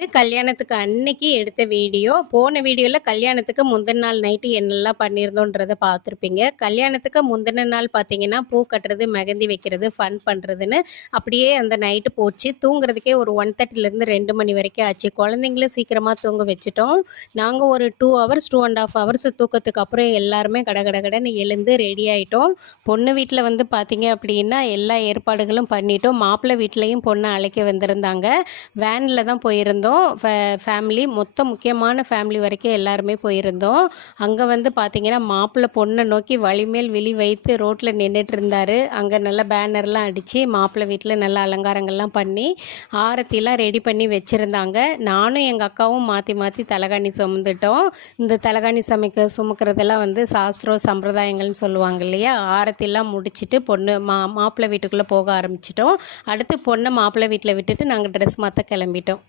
இது கல்யாணத்துக்கு அன்னைக்கு எடுத்த வீடியோ. போன வீடியோவில் கல்யாணத்துக்கு முந்தின நாள் நைட்டு என்னெல்லாம் பண்ணியிருந்தோன்றதை பார்த்துருப்பீங்க. கல்யாணத்துக்கு முந்தின நாள் பார்த்தீங்கன்னா பூ கட்டுறது, மெகந்தி வைக்கிறது, ஃபன் பண்ணுறதுன்னு அப்படியே அந்த நைட்டு போச்சு. தூங்குறதுக்கே ஒரு 1:30லேருந்து 2 மணி வரைக்கும் ஆச்சு. குழந்தைங்கள சீக்கிரமாக தூங்க வச்சுட்டோம். நாங்கள் ஒரு 2 ஹவர்ஸ் 2.5 ஹவர்ஸ் தூக்கத்துக்கு அப்புறம் எல்லாருமே கடகடன்னு எழுந்து ரெடி ஆகிட்டோம். பொண்ணு வீட்டில் வந்து பார்த்தீங்க அப்படின்னா எல்லா ஏற்பாடுகளும் பண்ணிட்டோம். மாப்பிள்ளை வீட்லேயும் பொண்ணை அழைக்க வந்திருந்தாங்க. வேனில் தான் போயிருந்தோம். ஃபேமிலி மொத்தம் முக்கியமான ஃபேமிலி வரைக்கும் எல்லாருமே போயிருந்தோம். அங்கே வந்து பார்த்தீங்கன்னா மாப்பிள்ளை பொண்ணை நோக்கி வழிமேல் விழி வைத்து ரோட்டில் நின்றுட்டு இருந்தார். அங்கே நல்ல பேனர்லாம் அடித்து மாப்பிள்ளை வீட்டில் நல்ல அலங்காரங்கள்லாம் பண்ணி ஆரத்திலாம் ரெடி பண்ணி வச்சுருந்தாங்க. நானும் எங்கள் அக்காவும் மாற்றி மாற்றி தலகாணி சுமந்துட்டோம். இந்த தலகாணி சுமக்கிறதெல்லாம் வந்து சாஸ்திரம் சம்பிரதாயங்கள்னு சொல்லுவாங்க இல்லையா. ஆரத்திலாம் முடிச்சுட்டு பொண்ணு மாப்பிள்ளை வீட்டுக்குள்ளே போக ஆரம்பிச்சிட்டோம். அடுத்து பொண்ணை மாப்பிள்ளை வீட்டில் விட்டுட்டு நாங்கள் ட்ரெஸ் மாற்ற கிளம்பிட்டோம்.